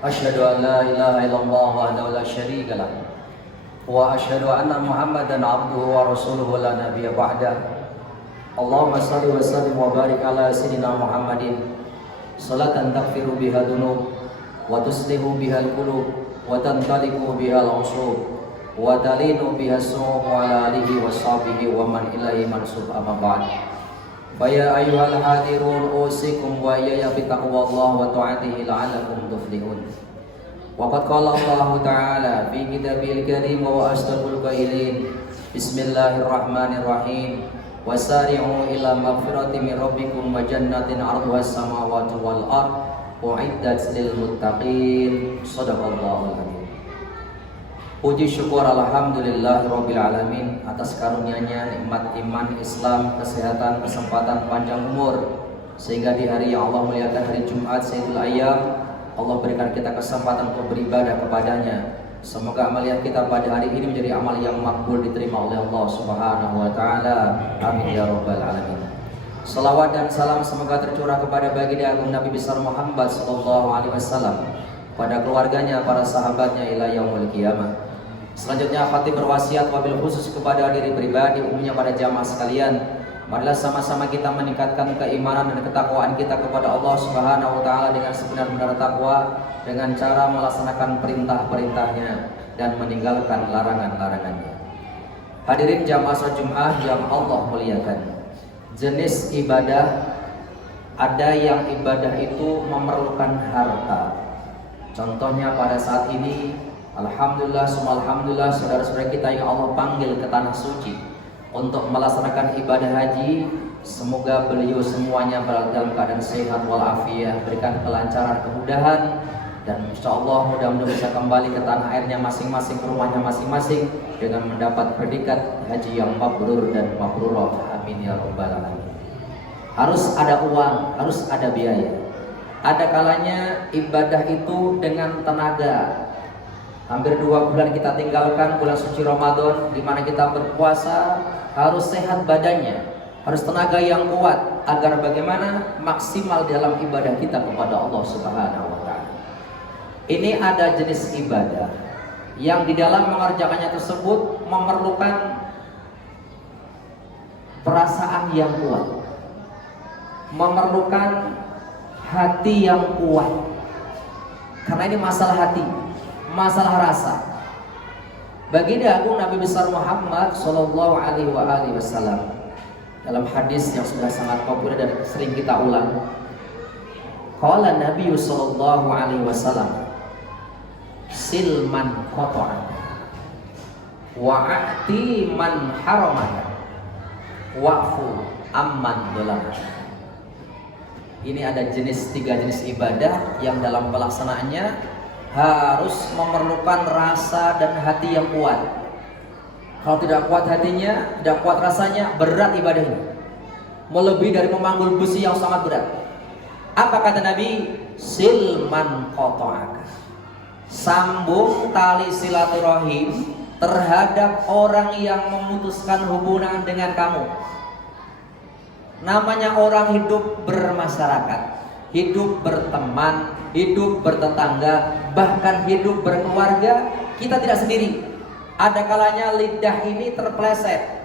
Asyhadu an la ilaha illallah wahdahu la syarika lah wa asyhadu anna Muhammadan abduhu wa rasuluhu la nabiyya ba'dah. Allahumma shalli wa sallim wa barik ala sayyidina Muhammadin salatan taghfiru biha dunub wa tuslihu biha al-qulub wa tantaliqu biha al-usub wa talinu biha as-su'ub wa ala alihi wa sahbihi wa man ilahi mansub amma ba'd. Faya ayyuhal hadirun usikum wa iyaya bittaqwallah wa ta'atihi la'allakum tuflihun. Wa qad qala Allah ta'ala fi kitabil karim wa asdaqul qailin. Bismillahirrahmanirrahim. Wasari'u ila maghfiratin min rabbikum wa jannatin 'arduha as-samawati wal ard u'iddat lil muttaqin. Shadaqallahul azim. Puji syukur alhamdulillah rabbil alamin atas karunia-Nya nikmat iman, Islam, kesehatan, kesempatan panjang umur, sehingga di hari yang Allah muliakan, hari Jumat Sayyidul Ayyam, Allah berikan kita kesempatan untuk beribadah kepadanya. Semoga amaliyah kita pada hari ini menjadi amal yang makbul, diterima oleh Allah Subhanahu wa taala. Amin ya rabbal alamin. Salawat dan salam semoga tercurah kepada baginda agung Nabi besar Muhammad sallallahu alaihi wasallam, pada keluarganya, para sahabatnya ila yaumul qiyamah. Selanjutnya khatib berwasiat wabil khusus kepada diri pribadi, umumnya pada jamaah sekalian. Marilah sama-sama kita meningkatkan keimanan dan ketakwaan kita kepada Allah Subhanahu wa taala dengan sebenar-benar takwa, dengan cara melaksanakan perintah-perintahnya dan meninggalkan larangan-larangannya. Hadirin jamaah salat Jumat yang Allah muliakan. Jenis ibadah, ada yang ibadah itu memerlukan harta. Contohnya pada saat ini, alhamdulillah, semua alhamdulillah, saudara-saudara kita yang Allah panggil ke tanah suci untuk melaksanakan ibadah haji, semoga beliau semuanya berada dalam keadaan sehat walafiat, berikan kelancaran, kemudahan, dan insyaallah mudah-mudahan bisa kembali ke tanah airnya masing-masing, ke rumahnya masing-masing dengan mendapat predikat haji yang mabrur dan mabrurah. Amin ya rabbal alamin. Harus ada uang, harus ada biaya. Ada kalanya ibadah itu dengan tenaga. Hampir 2 bulan kita tinggalkan bulan suci Ramadan, di mana kita berpuasa, harus sehat badannya, harus tenaga yang kuat, agar bagaimana maksimal dalam ibadah kita kepada Allah Subhanahu wa taala. Ini ada jenis ibadah yang di dalam mengerjakannya tersebut memerlukan perasaan yang kuat, memerlukan hati yang kuat, karena ini masalah hati, masalah rasa. Baginda agung Nabi besar Muhammad sallallahu alaihi wasallam dalam hadis yang sudah sangat populer dan sering kita ulang, qala Nabi sallallahu alaihi wasallam, silman qata'a wa a'ti man haramaka wa'fu amman dolamaka. Ini ada 3 jenis ibadah yang dalam pelaksanaannya harus memerlukan rasa dan hati yang kuat. Kalau tidak kuat hatinya, tidak kuat rasanya, berat ibadahnya, melebihi dari memanggul besi yang sangat berat. Apa kata Nabi? Silman qata'aka, sambung tali silaturahim terhadap orang yang memutuskan hubungan dengan kamu. Namanya orang hidup bermasyarakat, hidup berteman, hidup bertetangga, bahkan hidup berkeluarga. Kita tidak sendiri. Ada kalanya lidah ini terpeleset.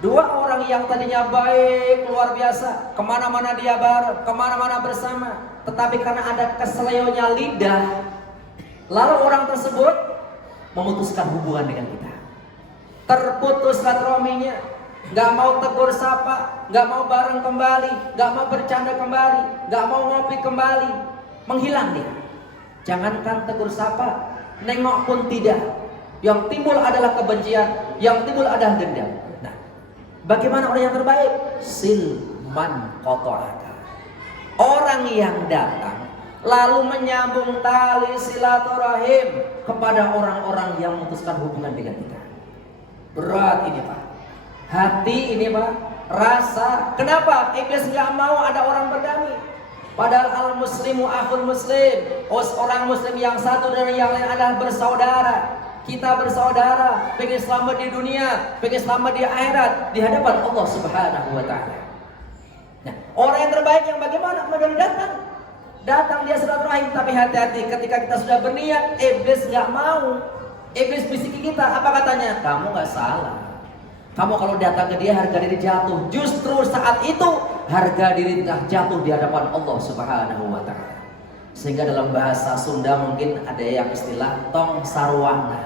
2 orang yang tadinya baik luar biasa, kemana-mana dia bareng, kemana-mana bersama, tetapi karena ada keseleonya lidah, lalu orang tersebut memutuskan hubungan dengan kita. Terputus silaturahminya, nggak mau tegur sapa, nggak mau bareng kembali, nggak mau bercanda kembali, nggak mau ngopi kembali, menghilang dia. Jangankan tegur sapa, nengok pun tidak. Yang timbul adalah kebencian, yang timbul adalah dendam. Nah, bagaimana orang yang terbaik? Silman qata'aka, orang yang datang lalu menyambung tali silaturahim kepada orang-orang yang memutuskan hubungan dengan kita. Berat ini Pak, hati ini Pak, rasa. Kenapa? Iblis nggak mau ada orang berdamai. Padahal al-muslimu akhul muslim, orang muslim yang satu dan yang lain adalah bersaudara. Kita bersaudara, pengen selamat di dunia, pengen selamat di akhirat, di hadapan Allah Subhanahu wa taala. Nah, orang yang terbaik yang bagaimana? Mereka datang Datang dia silaturahim, tapi hati-hati ketika kita sudah berniat, iblis nggak mau. Iblis bisiki kita, apa katanya? Kamu nggak salah. Kamu kalau datang ke dia harga diri jatuh. Justru saat itu harga diri jatuh di hadapan Allah Subhanahu wa taala. Sehingga dalam bahasa Sunda mungkin ada yang istilah tong sarwana.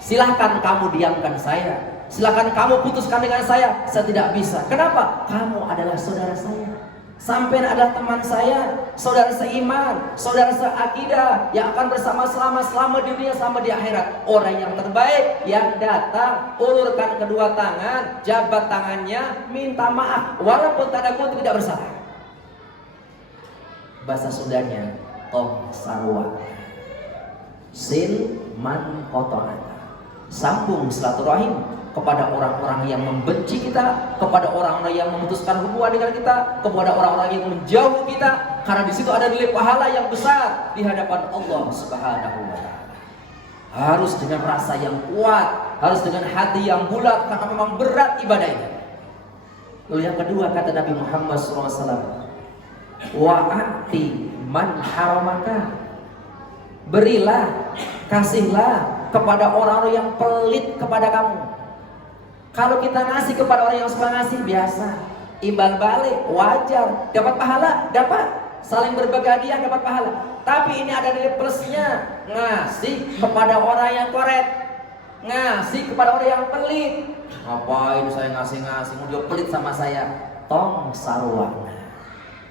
Silahkan kamu diamkan saya, silahkan kamu putuskan dengan saya tidak bisa. Kenapa? Kamu adalah saudara saya. Sampai adalah teman saya, saudara seiman, saudara seakidah yang akan bersama selama di dunia sama di akhirat. Orang yang terbaik yang datang, ulurkan kedua tangan, jabat tangannya, minta maaf walaupun tanda kutip tidak bersalah. Bahasa Sundanya tong sarwa. Sil man qata'ata. Sambung silaturahim kepada orang-orang yang membenci kita, kepada orang-orang yang memutuskan hubungan dengan kita, kepada orang-orang yang menjauh kita, karena di situ ada nilai pahala yang besar di hadapan Allah Subhanahu wa taala. Harus dengan rasa yang kuat, harus dengan hati yang bulat, karena memang berat ibadah ini. Lalu yang kedua kata Nabi Muhammad SAW, wa'ati man haramaka. Berilah, kasihlah kepada orang-orang yang pelit kepada kamu. Kalau kita ngasih kepada orang yang suka ngasih, biasa, imbal balik, wajar, dapat pahala, dapat, saling berbagi hadiah, dapat pahala. Tapi ini ada nilai plusnya, ngasih kepada orang yang koret, ngasih kepada orang yang pelit. Ngapain saya ngasih-ngasih, mau dia pelit sama saya? Tong sarwana.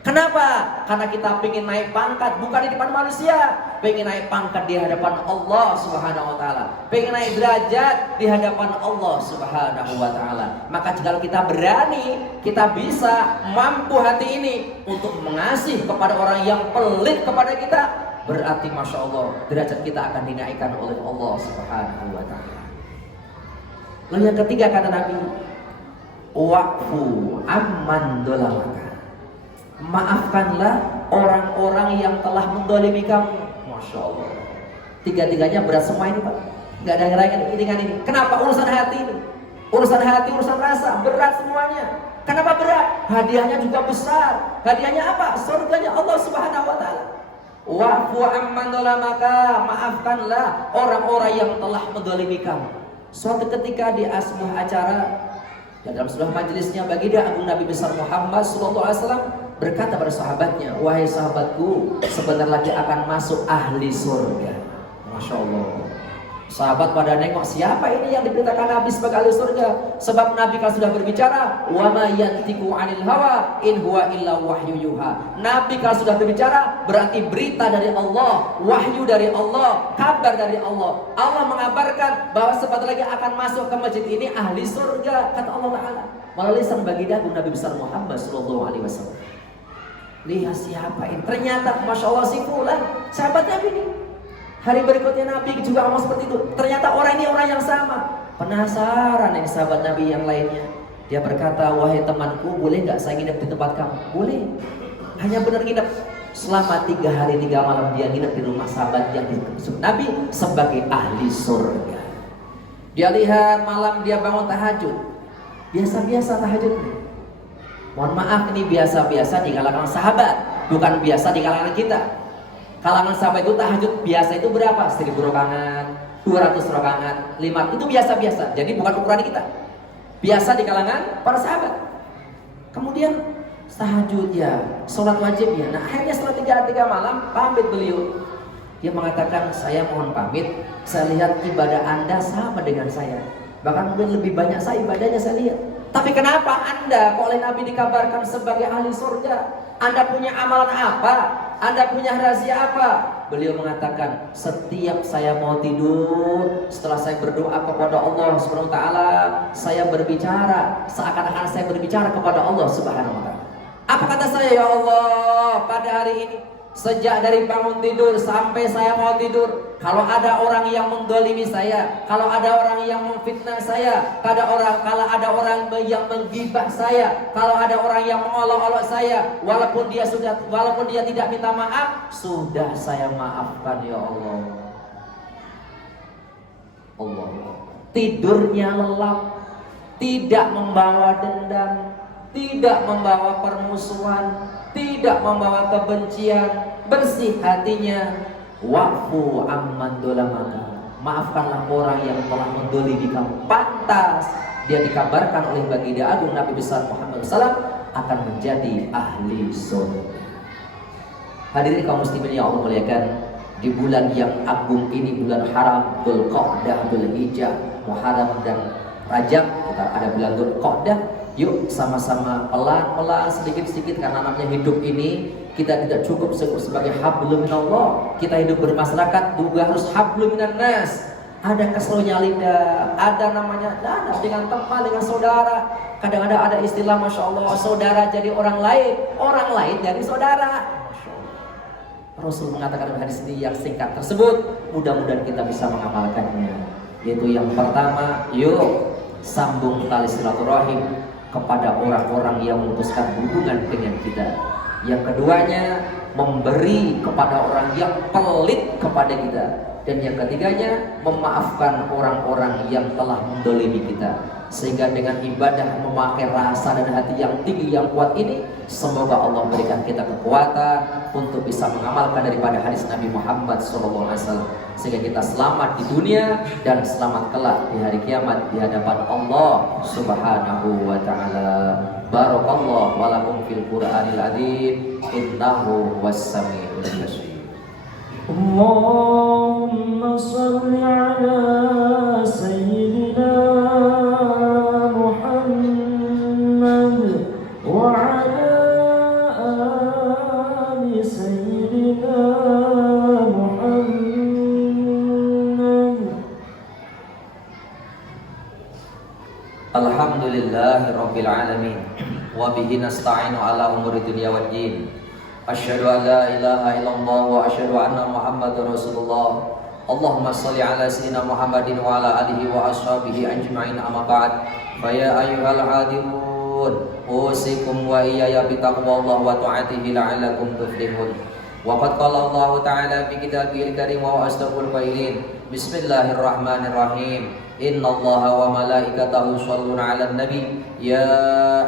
Kenapa? Karena kita pengen naik pangkat, bukan di depan manusia, pengen naik pangkat di hadapan Allah Subhanahu wa taala, pengen naik derajat di hadapan Allah Subhanahu wa taala. Maka jika kita berani, kita bisa mampu hati ini untuk mengasih kepada orang yang pelit kepada kita, berarti Masya Allah derajat kita akan dinaikkan oleh Allah Subhanahu wa taala. Lalu yang ketiga kata Nabi, wa'fu amman dolamaka. Maafkanlah orang-orang yang telah mendolimi kamu. Masya Allah. Tiga-tiganya berat semua ini Pak. Gak ada yang ringan ini. Kenapa? Urusan hati ini. Urusan hati, urusan rasa. Berat semuanya. Kenapa berat? Hadiahnya juga besar. Hadiahnya apa? Surganya Allah Subhanahu wa taala. Wa'fu amman dolamaka. Maafkanlah orang-orang yang telah mendolimi kamu. Suatu ketika di sebuah acara, dan dalam sebuah majelisnya baginda Agung Nabi besar Muhammad SAW berkata pada sahabatnya, wahai sahabatku, sebentar lagi akan masuk ahli surga. Masya Allah. Sahabat pada nengok, siapa ini yang diberitakan Nabi sebagai ahli surga? Sebab Nabi kalau sudah berbicara, wa ma yantiqu 'anil hawa in huwa illa wahyu yuha. Nabi kalau sudah berbicara berarti berita dari Allah, wahyu dari Allah, kabar dari Allah. Allah mengabarkan bahwa sebentar lagi akan masuk ke masjid ini ahli surga, kata Allah Taala melalui sang baginda Nabi besar Muhammad sallallahu alaihi wasallam. Lihat siapa ini? Ternyata Masya Allah si fulan, sahabat Nabi ini. Hari berikutnya Nabi juga ngomong seperti itu. Ternyata orang ini orang yang sama. Penasaran yang sahabat Nabi yang lainnya. Dia berkata, wahai temanku, boleh gak saya nginep di tempat kamu? Boleh. Hanya benar nginep. Selama 3 hari 3 malam dia nginep di rumah sahabat yang disebut Nabi sebagai ahli surga. Dia lihat malam dia bangun tahajud. Biasa-biasa tahajudnya. Mohon maaf, ini biasa-biasa di kalangan sahabat, bukan biasa di kalangan kita. Kalangan sahabat itu tahajud biasa itu berapa? 1000 rakaat, 200 rakaat, 5, itu biasa-biasa. Jadi bukan ukuran kita. Biasa di kalangan para sahabat. Kemudian tahajud ya, sholat wajib ya. Nah akhirnya setelah 3 malam pamit beliau. Dia mengatakan, saya mohon pamit. Saya lihat ibadah Anda sama dengan saya. Bahkan mungkin lebih banyak saya ibadahnya saya lihat. Tapi kenapa Anda kok oleh Nabi dikabarkan sebagai ahli surga? Anda punya amalan apa? Anda punya rahasia apa? Beliau mengatakan, setiap saya mau tidur, setelah saya berdoa kepada Allah Subhanahu wa taala, saya berbicara seakan-akan saya berbicara kepada Allah Subhanahu wa taala. Apa kata saya? Ya Allah, pada hari ini sejak dari bangun tidur sampai saya mau tidur, kalau ada orang yang mendolimi saya, kalau ada orang yang memfitnah saya, kalau ada orang yang menggibah saya, kalau ada orang yang mengolok-olok saya, walaupun dia tidak minta maaf, sudah saya maafkan ya Allah. Allah. Tidurnya lelap, tidak membawa dendam, tidak membawa permusuhan, tidak membawa kebencian, bersih hatinya. Wa'fu amman dolamaka, maafkanlah orang yang telah mendolimi kamu. Pantas dia dikabarkan oleh baginda agung Nabi besar Muhammad SAW akan menjadi ahli surga. Hadirin kaum muslimin yang Allah muliakan, di bulan yang agung ini, bulan haram, Dzulqa'dah, Dzulhijjah, Muharram dan Rajab, kita ada bulan Dzulqa'dah. Yuk sama-sama pelan-pelan, sedikit-sedikit, karena namanya hidup ini kita tidak cukup sebagai hablum minallah. Kita hidup bermasyarakat juga harus hablum minan nas. Ada keseluruhnya lidah, ada namanya ada dengan teman, dengan saudara. Kadang-kadang ada istilah Masya Allah, saudara jadi orang lain jadi saudara. Rasul mengatakan dalam hadis ini yang singkat tersebut, mudah-mudahan kita bisa mengamalkannya. Yaitu yang pertama, yuk sambung tali silaturahim kepada orang-orang yang memutuskan hubungan dengan kita. Yang keduanya, memberi kepada orang yang pelit kepada kita. Dan yang ketiganya, memaafkan orang-orang yang telah mendolimi kita. Sehingga dengan ibadah memakai rasa dan hati yang tinggi, yang kuat ini, semoga Allah berikan kita kekuatan untuk bisa mengamalkan daripada hadis Nabi Muhammad SAW, sehingga kita selamat di dunia dan selamat kelak di hari kiamat di hadapan Allah Subhanahu wa ta'ala. Barakallahu wa lakum fil Qur'anil azim, innahu was-sami'ul basir. Allahumma shalli ala sayyidina Muhammad wa ala ali sayyidina Muhammad. Alhamdulillahi rabbil alamin, wa bihi nasta'inu ala umuri dunya waddin. Asyhadu an la ilaha illallah wa asyhadu anna Muhammadar Rasulullah. Allahumma shalli ala sayyidina Muhammadin wa ala alihi wa ashabihi ajma'in, amma ba'd. Fa ya ayyuhal hadirun, usikum wa iyaya bi taqwallah wa ta'atihi la'allakum tuflihun. Wa qad qala Allah ta'ala fi kitabihil karim wa asdaqul qailin. Bismillahirrahmanirrahim. Innallaha wa malaikatahu yusholluna 'alan nabi ya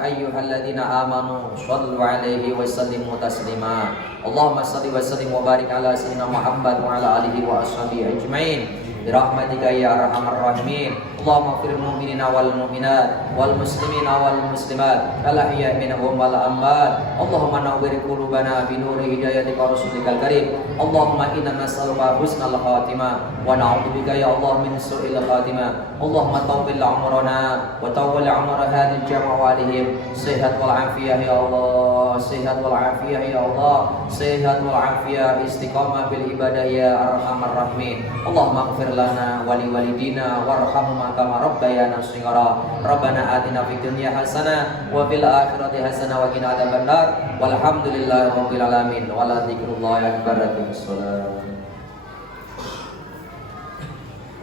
ayyuhalladzina amanu shallu 'alaihi wa sallimu taslima. Allahumma shalli wa sallim wa barik ala sayyidina Muhammad wa ala alihi wa ashabihi ajmain bi rahmatika ya arhamar rahimin. Allahumma ighfir lil mu'minina wal mu'minat wal muslimina wal muslimat al ahya'i minhum wal amwat. Allahumma nawwir qulubana bi nuri hidayatika rasulikal karim. Allahumma inna nas'aluka husnal khatimah wa na'udzubika ya Allah min su'il khatimah. Allahumma tawwil umrana wa tawwil umra hadhihi al-jama'a wa alihim sehat wal afiyah ya Allah, sehat wal afiyah ya Allah, sehat wal afiyah, istiqamah bil ibadah ya arhamar rahimin. Allahumma ighfir lana wa li walidina warhamhum kama rabbayana shighara. Rabbana atina fid dunya hasanah wa fil akhirati hasanah wa qina adzabannar. Walhamdulillahi rabbil alamin. Wala dzikrullahi akbar. Bismillah.